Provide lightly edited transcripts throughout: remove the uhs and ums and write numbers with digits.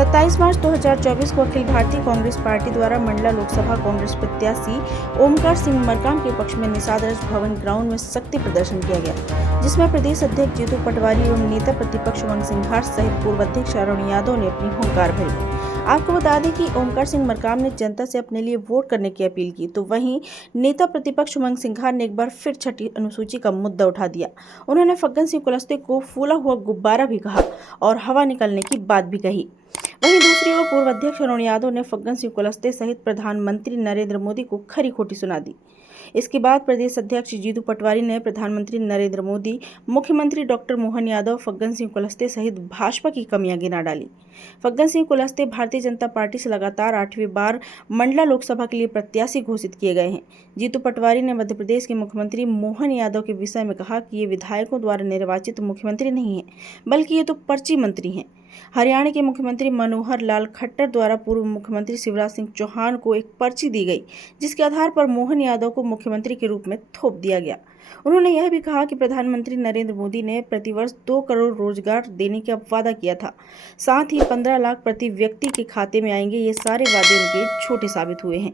27 मार्च 2024 को अखिल भारतीय कांग्रेस पार्टी द्वारा मंडला लोकसभा कांग्रेस प्रत्याशी ओमकार सिंह मरकाम के पक्ष में निषाद भवन ग्राउंड में शक्ति प्रदर्शन किया गया, जिसमें प्रदेश अध्यक्ष जीतू पटवारी एवं नेता प्रतिपक्ष उमंग सिंघार सहित पूर्व अध्यक्ष अरुण यादव ने अपनी हुंकार भरी। आपको बता दें कि ओमकार सिंह मरकाम ने जनता से अपने लिए वोट करने की अपील की, तो वहीं नेता प्रतिपक्ष उमंग सिंघार ने एक बार फिर छठी अनुसूची का मुद्दा उठा दिया। उन्होंने फग्गन सिंह कुलस्ते को फूला हुआ गुब्बारा भी कहा और हवा निकलने की बात भी कही। वहीं दूसरी ओर पूर्व अध्यक्ष अरुण यादव ने फग्गन सिंह कुलस्ते सहित प्रधानमंत्री नरेंद्र मोदी को खरी खोटी सुना दी। इसके बाद प्रदेश अध्यक्ष जीतू पटवारी ने प्रधानमंत्री नरेंद्र मोदी, मुख्यमंत्री डॉक्टर मोहन यादव, फग्गन सिंह कुलस्ते सहित भाजपा की कमियां गिना डाली। फग्गन सिंह कुलस्ते भारतीय जनता पार्टी से लगातार 8वीं बार मंडला लोकसभा के लिए प्रत्याशी घोषित किए गए हैं। जीतू पटवारी ने मध्य प्रदेश के मुख्यमंत्री मोहन यादव के विषय में कहा कि ये विधायकों द्वारा निर्वाचित मुख्यमंत्री नहीं है, बल्कि ये तो पर्ची मंत्री हैं। हरियाणा के मुख्यमंत्री मनोहर लाल खट्टर द्वारा पूर्व मुख्यमंत्री शिवराज सिंह चौहान को एक पर्ची दी गई, जिसके आधार पर मोहन यादव को मुख्यमंत्री के रूप में थोप दिया गया। उन्होंने यह भी कहा कि प्रधानमंत्री नरेंद्र मोदी ने प्रतिवर्ष 2 करोड़ रोजगार देने का वादा किया था, साथ ही 15 लाख प्रति व्यक्ति के खाते में आएंगे। ये सारे वादे उनके झूठे साबित हुए हैं।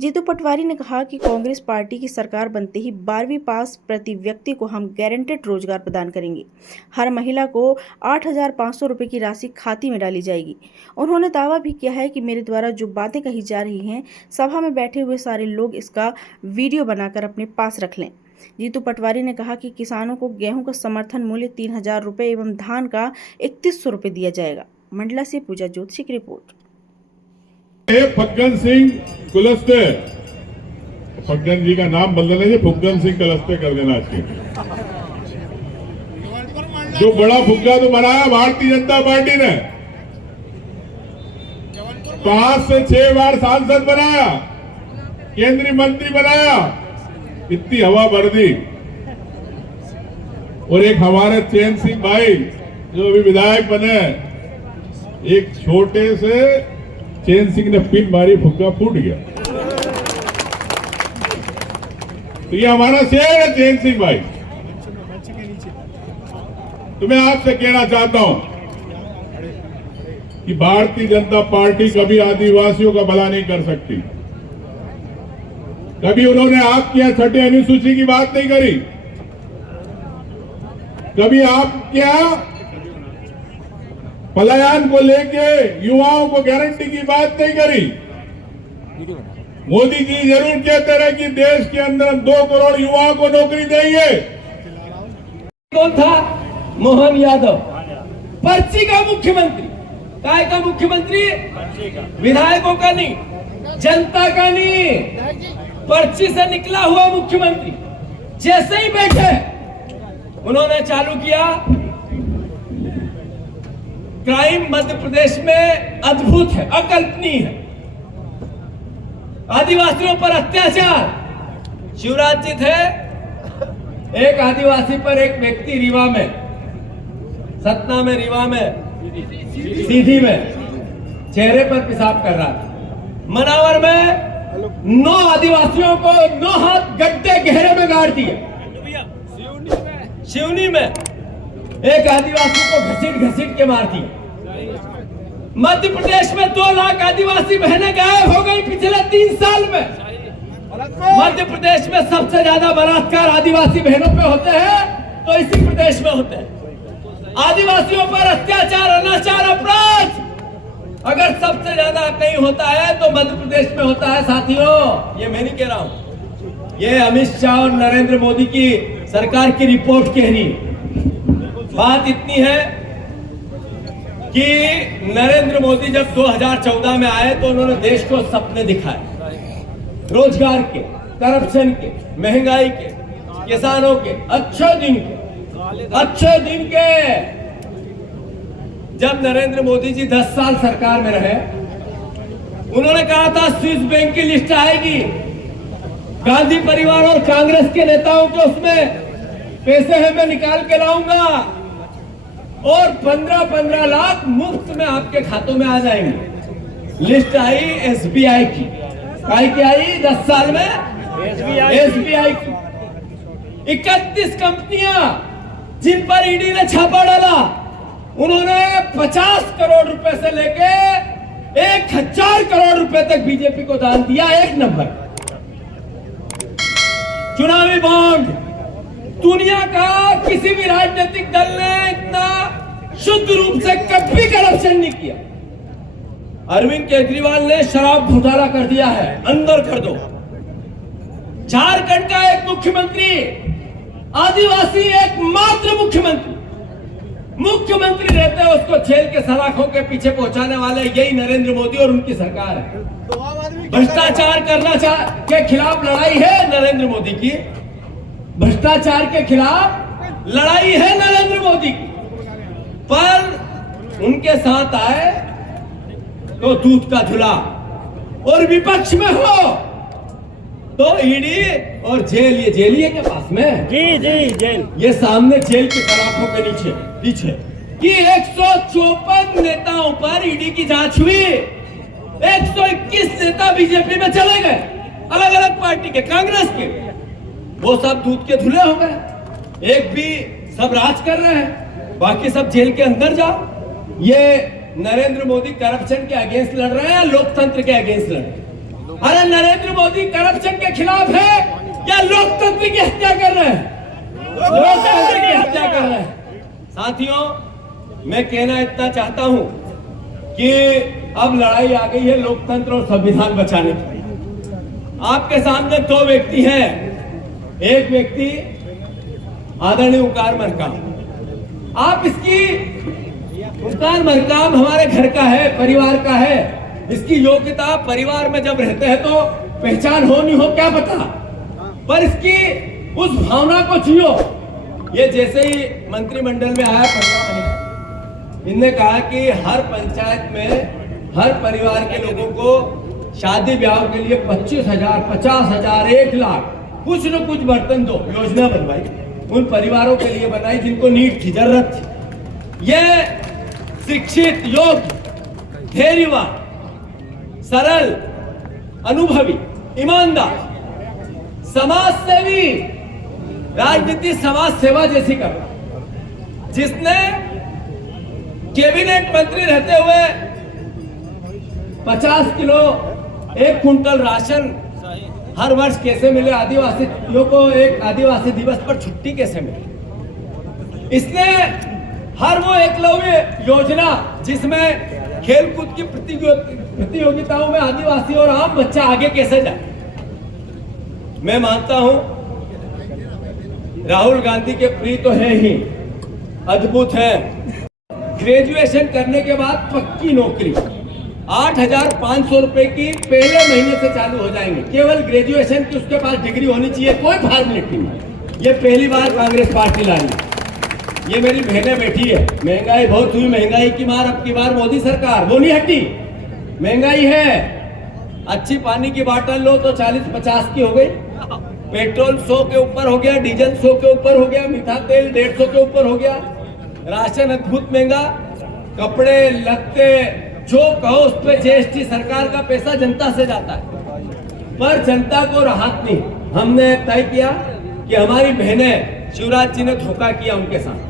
जीतू पटवारी ने कहा कि कांग्रेस पार्टी की सरकार बनते ही 12वीं पास प्रति व्यक्ति को हम गारंटेड रोजगार प्रदान करेंगे। हर महिला को 8,500 रुपये की राशि खाते में डाली जाएगी। उन्होंने दावा भी किया है कि मेरे द्वारा जो बातें कही जा रही हैं, सभा में बैठे हुए सारे लोग इसका वीडियो बनाकर अपने पास रख लें। जीतू पटवारी ने कहा कि किसानों को गेहूं का समर्थन मूल्य 3,000 रुपये एवं धान का 3100 रुपये दिया जाएगा। मंडला से पूजा ज्योतिषी की रिपोर्ट। फग्गन सिंह कुलस्ते, फग्गन जी का नाम बदलने से फग्गन सिंह कुलस्ते कर देना चाहिए। जो बड़ा फुग्गा तो बनाया भारतीय जनता पार्टी ने, 5 से 6 बार सांसद बनाया, केंद्रीय मंत्री बनाया, इतनी हवा भर दी। और एक हमारे चैन सिंह भाई जो अभी विधायक बने, एक छोटे से चैन सिंह ने पिन मारी, फुग्गा फूट गया। तो ये हमारा शेर है चैन सिंह भाई। तो मैं आपसे कहना चाहता हूं कि भारतीय जनता पार्टी कभी आदिवासियों का भला नहीं कर सकती। कभी उन्होंने आपकी यहाँ छठी अनुसूची की बात नहीं करी, कभी आपके यहाँ पलायन को लेके युवाओं को गारंटी की बात नहीं करी। मोदी जी जरूर कहते रहे कि देश के अंदर हम 2 करोड़ युवाओं को नौकरी देंगे। कौन था? मोहन यादव, पर्ची का मुख्यमंत्री। काय का मुख्यमंत्री? विधायकों का नहीं, जनता का नहीं, पर्ची से निकला हुआ मुख्यमंत्री। जैसे ही बैठे उन्होंने चालू किया, क्राइम मध्य प्रदेश में अद्भुत है, अकल्पनीय है। आदिवासियों पर अत्याचार। शिवराज जी थे, एक आदिवासी पर एक व्यक्ति रीवा में, सतना में, रीवा में, सीधी में चेहरे पर पेशाब कर रहा था। मनावर में 9 आदिवासियों को 9 हाथ गड्ढे गहरे में गाड़ दिए। शिवनी में एक आदिवासी को घसीट के मार दिया। मध्य प्रदेश में 2 लाख आदिवासी बहनें गायब हो गई पिछले 3 साल में। मध्य प्रदेश में सबसे ज्यादा बलात्कार आदिवासी बहनों पे होते हैं, तो इसी प्रदेश में होते हैं। आदिवासियों पर अत्याचार, अनाचार, अपराध अगर सबसे ज्यादा कहीं होता है तो मध्य प्रदेश में होता है। साथियों, ये मैं नहीं कह रहा हूं, ये अमित शाह और नरेंद्र मोदी की सरकार की रिपोर्ट कह रही है। बात इतनी है कि नरेंद्र मोदी जब 2014 में आए तो उन्होंने देश को सपने दिखाए, रोजगार के, करप्शन के, महंगाई के, किसानों के, अच्छे दिन के। जब नरेंद्र मोदी जी 10 साल सरकार में रहे, उन्होंने कहा था स्विस बैंक की लिस्ट आएगी, गांधी परिवार और कांग्रेस के नेताओं को उसमें पैसे है मैं निकाल के लाऊंगा और 15-15 लाख मुफ्त में आपके खातों में आ जाएंगे। लिस्ट आई एसबीआई की, क्या आई 10 साल में? एसबीआई की 31 कंपनियां जिन पर ईडी ने छापा डाला, उन्होंने 50 करोड़ रुपए से लेके 1000 करोड़ रुपए तक बीजेपी को दान दिया। एक नंबर चुनावी बॉन्ड, दुनिया का किसी भी राजनीतिक दल ने इतना शुद्ध रूप से कभी करप्शन नहीं किया। अरविंद केजरीवाल ने शराब घोटाला कर दिया है, अंदर कर दो। झारखंड का एक मुख्यमंत्री, आदिवासी एकमात्र मुख्यमंत्री रहते हैं, उसको जेल के सलाखों के पीछे पहुंचाने वाले यही नरेंद्र मोदी और उनकी सरकार है। भ्रष्टाचार के खिलाफ लड़ाई है नरेंद्र मोदी की, भ्रष्टाचार के खिलाफ लड़ाई है नरेंद्र मोदी की, पर उनके साथ आए तो दूध का धुला, और विपक्ष में हो तो ईडी और जेल। ये जेल ही है क्या पास में? जी जेल, ये सामने जेल के सलाखों के पीछे कि 154 नेताओं पर ईडी की जांच हुई। 121 नेता बीजेपी में चले गए, अलग अलग पार्टी के, कांग्रेस के, वो सब दूध के धुले हो गए। एक भी, सब राज कर रहे हैं, बाकी सब जेल के अंदर जाओ। ये नरेंद्र मोदी करप्शन के अगेंस्ट लड़ रहे हैं, लोकतंत्र के अगेंस्ट लड़ रहे हैं। अरे नरेंद्र मोदी करप्शन के खिलाफ है या लोकतंत्र की हत्या कर रहे हैं? लोकतंत्र की हत्या कर रहे हैं। साथियों, मैं कहना इतना चाहता हूं कि अब लड़ाई आ गई है लोकतंत्र और संविधान बचाने की। आपके सामने दो व्यक्ति हैं। एक व्यक्ति आदरणीय ओंकार मरकाम, आप इसकी, ओंकार मरकाम हमारे घर का है, परिवार का है। इसकी योग्यता, परिवार में जब रहते हैं तो पहचान हो नहीं हो क्या पता, पर इसकी उस भावना को जियो। ये जैसे ही मंत्रिमंडल में आया, इनने कहा कि हर पंचायत में हर परिवार के लोगों को शादी ब्याह के लिए 25,000, 50,000, 1 लाख कुछ न कुछ बर्तन दो योजना बनवाई। उन परिवारों के लिए बनाई जिनको नीड थी, जरूरत थी। ये शिक्षित, योग्य, धैर्यवान, सरल, अनुभवी, ईमानदार, समाज सेवी, राजनीति समाज सेवा जैसी कर, जिसने कैबिनेट मंत्री रहते हुए 50 किलो 1 कुंटल राशन हर वर्ष कैसे मिले, आदिवासियों को एक आदिवासी दिवस पर छुट्टी कैसे मिले। इसने हर वो एकलव्य योजना जिसमें खेलकूद की प्रतियोगिताओं में आदिवासी और आम बच्चा आगे कैसे जाए। मैं मानता हूं राहुल गांधी के प्रिय तो है ही, अद्भुत है। ग्रेजुएशन करने के बाद पक्की नौकरी 8,500 रुपए की पहले महीने से चालू हो जाएंगे। केवल ग्रेजुएशन की उसके पास डिग्री होनी चाहिए, कोई फॉर्मेलिटी नहीं। ये पहली बार कांग्रेस पार्टी लाई। ये मेरी बहनें बैठी है, महंगाई बहुत हुई, महंगाई की मार अब की बार मोदी सरकार, वो नहीं हटी। महंगाई है, अच्छी पानी की बोतल लो तो 40-50 की हो गई, पेट्रोल 100 के ऊपर हो गया, डीजल 100 के ऊपर हो गया, मीठा तेल 150 के ऊपर हो गया, राशन अद्भुत महंगा, कपड़े लत्ते जो कहो उस पर जीएसटी, सरकार का पैसा जनता से जाता है, पर जनता को राहत नहीं। हमने तय किया कि हमारी बहनें, शिवराज जी ने धोखा किया उनके साथ,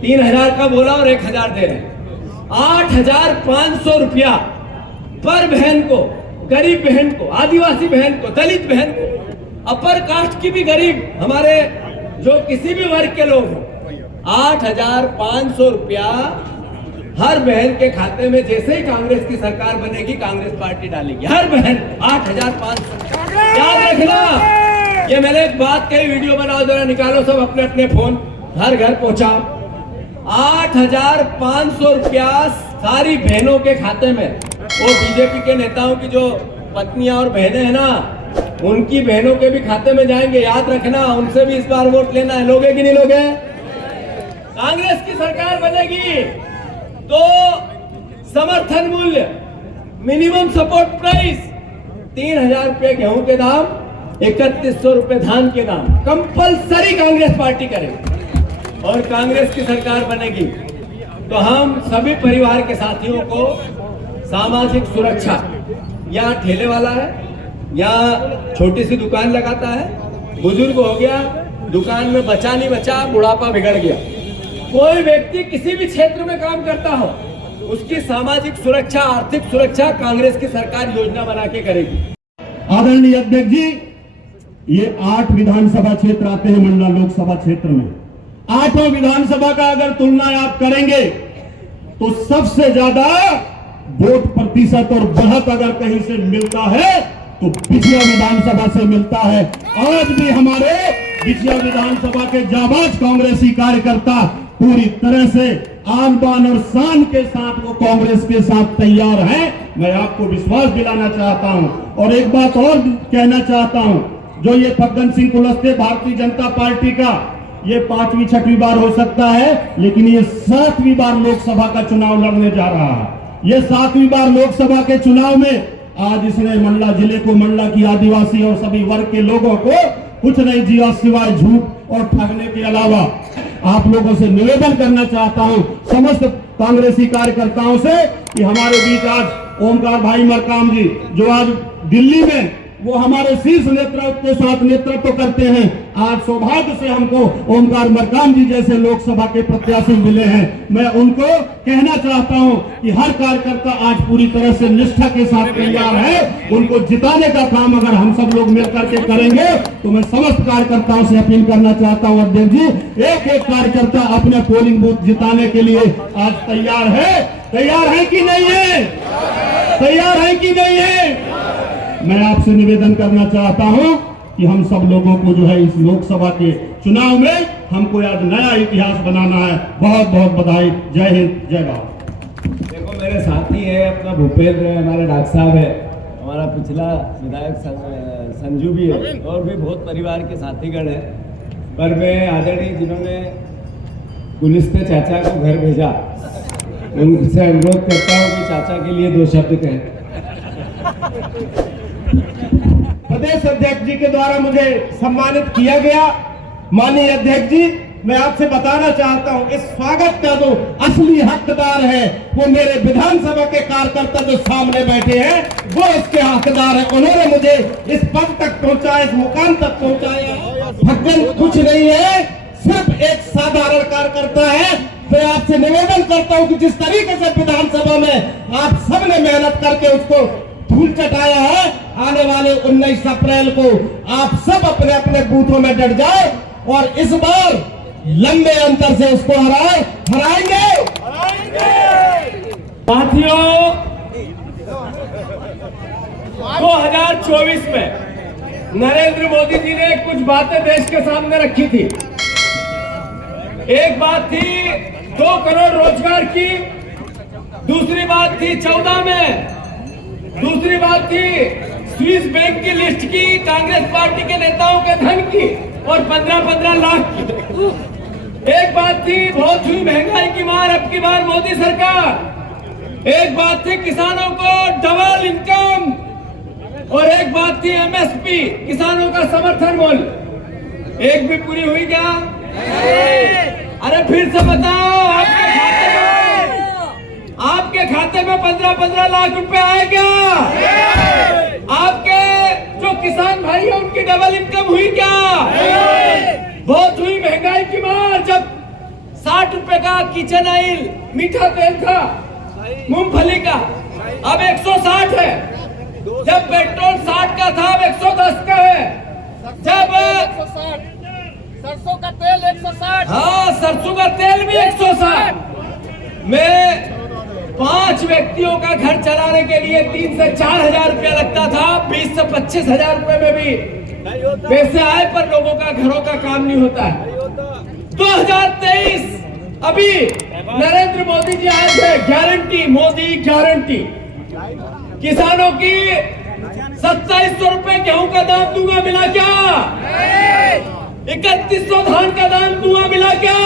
3,000 का बोला और 1,000 दे रहे। 8,500 रुपया पर बहन को, गरीब बहन को, आदिवासी बहन को, दलित बहन को, अपर कास्ट की भी गरीब, हमारे जो किसी भी वर्ग के लोग हो, 8,500 रुपया हर बहन के खाते में जैसे ही कांग्रेस की सरकार बनेगी कांग्रेस पार्टी डालेगी। हर बहन 8,500। याद रखना, ये मैंने एक बात कही, वीडियो बनाओ जरा, निकालो सब अपने अपने फोन, हर घर पहुंचाओ। 8,500 रुपया सारी बहनों के खाते में। वो बीजेपी के नेताओं की जो पत्नियां और बहनें हैं ना, उनकी बहनों के भी खाते में जाएंगे। याद रखना, उनसे भी इस बार वोट लेना है। लोगे कि नहीं लोगे? कांग्रेस की सरकार बनेगी तो समर्थन मूल्य, मिनिमम सपोर्ट प्राइस 3,000 रुपए गेहूं के दाम, 3,100 रुपए धान के दाम कंपलसरी कांग्रेस पार्टी करेगी। और कांग्रेस की सरकार बनेगी तो हम सभी परिवार के साथियों को सामाजिक सुरक्षा, या ठेले वाला है या छोटी सी दुकान लगाता है, बुजुर्ग हो गया, दुकान में बचा नहीं बचा, बुढ़ापा बिगड़ गया, कोई व्यक्ति किसी भी क्षेत्र में काम करता हो, उसकी सामाजिक सुरक्षा, आर्थिक सुरक्षा कांग्रेस की सरकार योजना बना के करेगी। आदरणीय अध्यक्ष जी, ये 8 विधानसभा क्षेत्र आते हैं मंडला लोकसभा क्षेत्र में। 8 विधानसभा का अगर तुलना आप करेंगे तो सबसे ज्यादा वोट प्रतिशत और बढ़त अगर कहीं से मिलता है तो बिछिया विधानसभा से मिलता है। आज भी हमारे बिछिया विधानसभा के जाबाज कांग्रेसी कार्यकर्ता पूरी तरह से आन बान और शान के साथ वो कांग्रेस के साथ तैयार हैं। मैं आपको विश्वास दिलाना चाहता हूं और एक बात और कहना चाहता हूं, जो ये फग्गन सिंह कुलस्ते भारतीय जनता पार्टी का ये 5वीं 6वीं बार हो सकता है, लेकिन ये 7वीं बार लोकसभा का चुनाव लड़ने जा रहा है। ये 7वीं बार लोकसभा के चुनाव में आज इसने मंडला जिले को, मंडला की आदिवासी और सभी वर्ग के लोगों को कुछ नहीं जिया सिवाय झूठ और ठगने के अलावा। आप लोगों से निवेदन करना चाहता हूं, समस्त कांग्रेसी कार्यकर्ताओं से, कि हमारे बीच आज ओमकार भाई मरकाम जी, जो आज दिल्ली में वो हमारे शीर्ष नेतृत्व के साथ नेतृत्व करते हैं, आज सौभाग्य से हमको ओमकार मरकाम जी जैसे लोकसभा के प्रत्याशी मिले हैं। मैं उनको कहना चाहता हूं कि हर कार्यकर्ता आज पूरी तरह से निष्ठा के साथ तैयार है। उनको जिताने का काम अगर हम सब लोग मिलकर के करेंगे तो मैं समस्त कार्यकर्ताओं से अपील करना चाहता हूं, अध्यक्ष जी, एक एक कार्यकर्ता अपने पोलिंग बूथ जिताने के लिए आज तैयार है। तैयार है कि नहीं है? तैयार है कि नहीं है? मैं आपसे निवेदन करना चाहता हूं कि हम सब लोगों को जो है इस लोकसभा के चुनाव में हमको आज नया इतिहास बनाना है। बहुत बहुत बधाई। जय हिंद, जय भारत। देखो, मेरे साथी है अपना भूपेंद्र है, हमारे डॉक्टर साहब है, हमारा पिछला विधायक संजू भी है, और भी बहुत परिवार के साथीगण है। पर मैं आदरणीय जिन्होंने कुलिस्ते चाचा को घर भेजा, उनसे अनुरोध करता हूँ कि चाचा के लिए 2 शब्द कहें। प्रदेश अध्यक्ष जी के द्वारा मुझे सम्मानित किया गया। माननीय अध्यक्ष जी, मैं आपसे बताना चाहता हूं, इस स्वागत का जो असली हकदार है वो मेरे विधानसभा के कार्यकर्ता जो सामने बैठे हैं, वो इसके हकदार है। उन्होंने मुझे इस पद तक पहुंचाया, इस मुकाम तक पहुंचाया। भगवान कुछ नहीं है, सिर्फ एक साधारण कार्यकर्ता है। मैं आपसे निवेदन करता हूं कि जिस तरीके से विधानसभा में आप सबने मेहनत करके उसको धूल चटाया है, आने वाले 19 अप्रैल को आप सब अपने अपने बूथों में डट जाए और इस बार लंबे अंतर से उसको हराएंगे। साथियों, 2024 में नरेंद्र मोदी जी ने कुछ बातें देश के सामने रखी थी। एक बात थी 2 करोड़ रोजगार की, दूसरी बात थी 14 में, दूसरी बात थी स्विस बैंक की लिस्ट की, कांग्रेस पार्टी के नेताओं के धन की, और 15-15 लाख की। एक बात थी बहुत हुई महंगाई की मार, अब की बार मोदी सरकार। एक बात थी किसानों को डबल इनकम, और एक बात थी MSP, किसानों का समर्थन मूल्य। एक भी पूरी हुई क्या? अरे फिर से बताओ, आपके खाते में 15-15 लाख रुपए आए क्या? आपके जो किसान भाई है उनकी डबल इनकम हुई क्या? बहुत हुई महंगाई की मार। जब 60 रुपए का किचन ऑयल मीठा तेल था मूंगफली का, अब 160 है। जब पेट्रोल 60 का था, अब 110 का है। जब सरसों का तेल 160। हाँ, सरसों का तेल भी 160। मैं 5 व्यक्तियों का घर चलाने के लिए 3 से 4 हजार रुपया लगता था। 20 से 25 हजार रुपए में भी पैसे आए, पर लोगों का घरों का काम नहीं होता है। 2023 अभी नरेंद्र मोदी जी आए थे, गारंटी, मोदी गारंटी। किसानों की 2700 रुपए गेहूं का दाम दूंगा, मिला क्या? 3100 धान का दाम दूंगा, मिला क्या?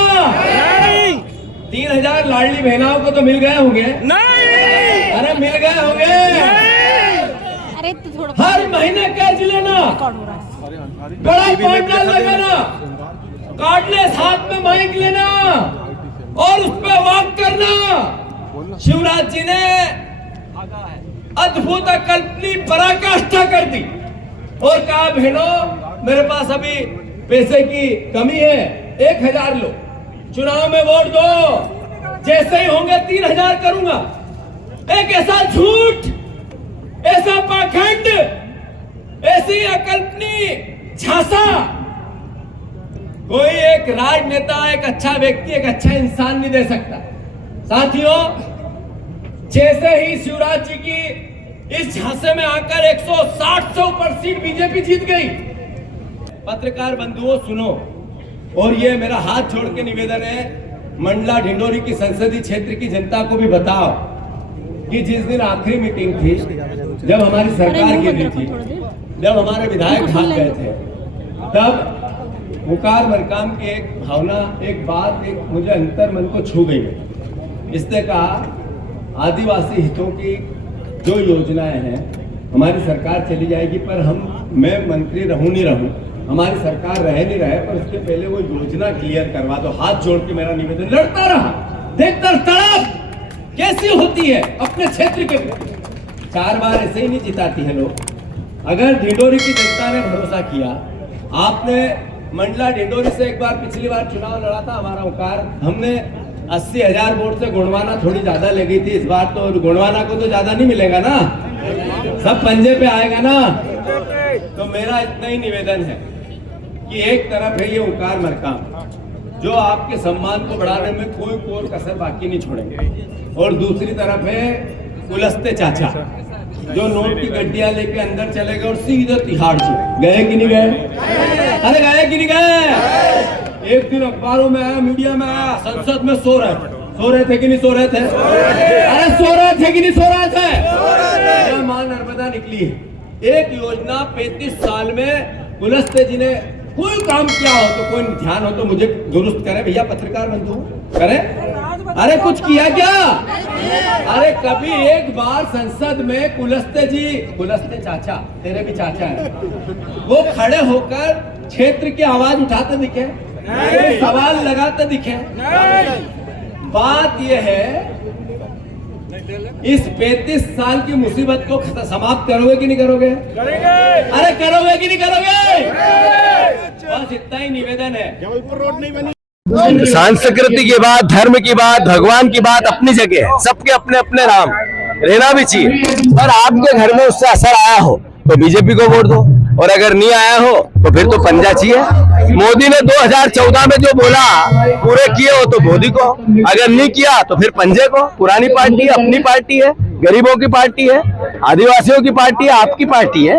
3000 लाडली बहनाओं को तो मिल गए होंगे? नहीं। अरे मिल गए होंगे। अरे तो थोड़ा हर महीने कर्ज लेना, बड़ा पंडाल लगाना, कार्डलेस हाथ में माइक लेना और उस पर वॉक करना। शिवराज जी ने अद्भुत कल्पनी पराकाष्ठा कर दी और कहा, बहनों मेरे पास अभी पैसे की कमी है, 1000 लो। चुनाव में वोट दो, जैसे ही होंगे 3000 करूंगा। एक ऐसा झूठ, ऐसा पाखंड, ऐसी अकल्पनीय झांसा कोई एक राजनेता, एक अच्छा व्यक्ति, एक अच्छा इंसान नहीं दे सकता। साथियों, जैसे ही शिवराज जी की इस झांसे में आकर 160 से ऊपर सीट बीजेपी जीत गई। पत्रकार बंधुओं सुनो, और ये मेरा हाथ जोड़ के निवेदन है, मंडला ढिंडोरी की संसदीय क्षेत्र की जनता को भी बताओ कि जिस दिन आखिरी मीटिंग थी, जब हमारी सरकार गिरी थी, जब हमारे विधायक भाग गए थे, तब मुकार मरकाम की एक भावना, एक बात, एक मुझे अंतर मन को छू गई। इसने कहा आदिवासी हितों की जो योजनाएं हैं हमारी सरकार चली जाएगी, पर मैं मंत्री रहूं नहीं रहूं, हमारी सरकार रहे नहीं रहे, पर उसके पहले वो योजना क्लियर करवा दो। हाथ जोड़ के मेरा निवेदन, लड़ता रहा, देखकर तड़प कैसी होती है अपने क्षेत्र के। 4 बार ऐसे ही नहीं जिताती है लोग। अगर ढिंडोरी की जनता ने भरोसा किया, आपने मंडला ढिंडोरी से एक बार पिछली बार चुनाव लड़ा था हमारा उकार, हमने 80,000 वोट से गुणवाना थोड़ी ज्यादा ले गई थी। इस बार तो गुणवाना को तो ज्यादा नहीं मिलेगा ना, सब पंजे पे आएगा ना। तो मेरा इतना ही निवेदन है कि एक तरफ है ये उकार मरकाम, जो आपके सम्मान को बढ़ाने में कोई कोर कसर बाकी नहीं छोड़ेंगे, और दूसरी तरफ है कुलस्ते चाचा, जो नोट की गड्डियां लेके अंदर चले गए और सीधे तिहाड़ गए कि नहीं गए? अरे गए कि नहीं गए? एक दिन अखबारों में आया, मीडिया में आया, संसद में सो रहे थे कि नहीं सो रहे थे? अरे सो रहे थे कि नहीं सो रहे थे? मां नर्मदा निकली है। एक योजना 35 साल में कुलस्ते जी ने कोई काम किया हो तो, कोई ध्यान हो तो मुझे दुरुस्त करे भैया, पत्रकार बंधु करे। अरे कुछ किया क्या? अरे कभी एक बार संसद में कुलस्ते चाचा, तेरे भी चाचा है, वो खड़े होकर क्षेत्र की आवाज उठाते दिखे, सवाल लगाते दिखे? बात यह है, इस 35 साल की मुसीबत को समाप्त करोगे कि नहीं करोगे? अरे करोगे कि नहीं करोगे? बस इतना ही निवेदन है। संस्कृति की बात, धर्म की बात, भगवान की बात अपनी जगह है, सबके अपने अपने नाम रहना भी चाहिए। पर आपके घर में उससे असर आया हो तो बीजेपी को वोट दो, और अगर नहीं आया हो तो फिर तो पंजा चाहिए। मोदी ने 2014 में जो बोला पूरे किए हो तो मोदी को, अगर नहीं किया तो फिर पंजे को। पुरानी पार्टी है, अपनी पार्टी है, गरीबों की पार्टी है, आदिवासियों की पार्टी है, आपकी पार्टी है।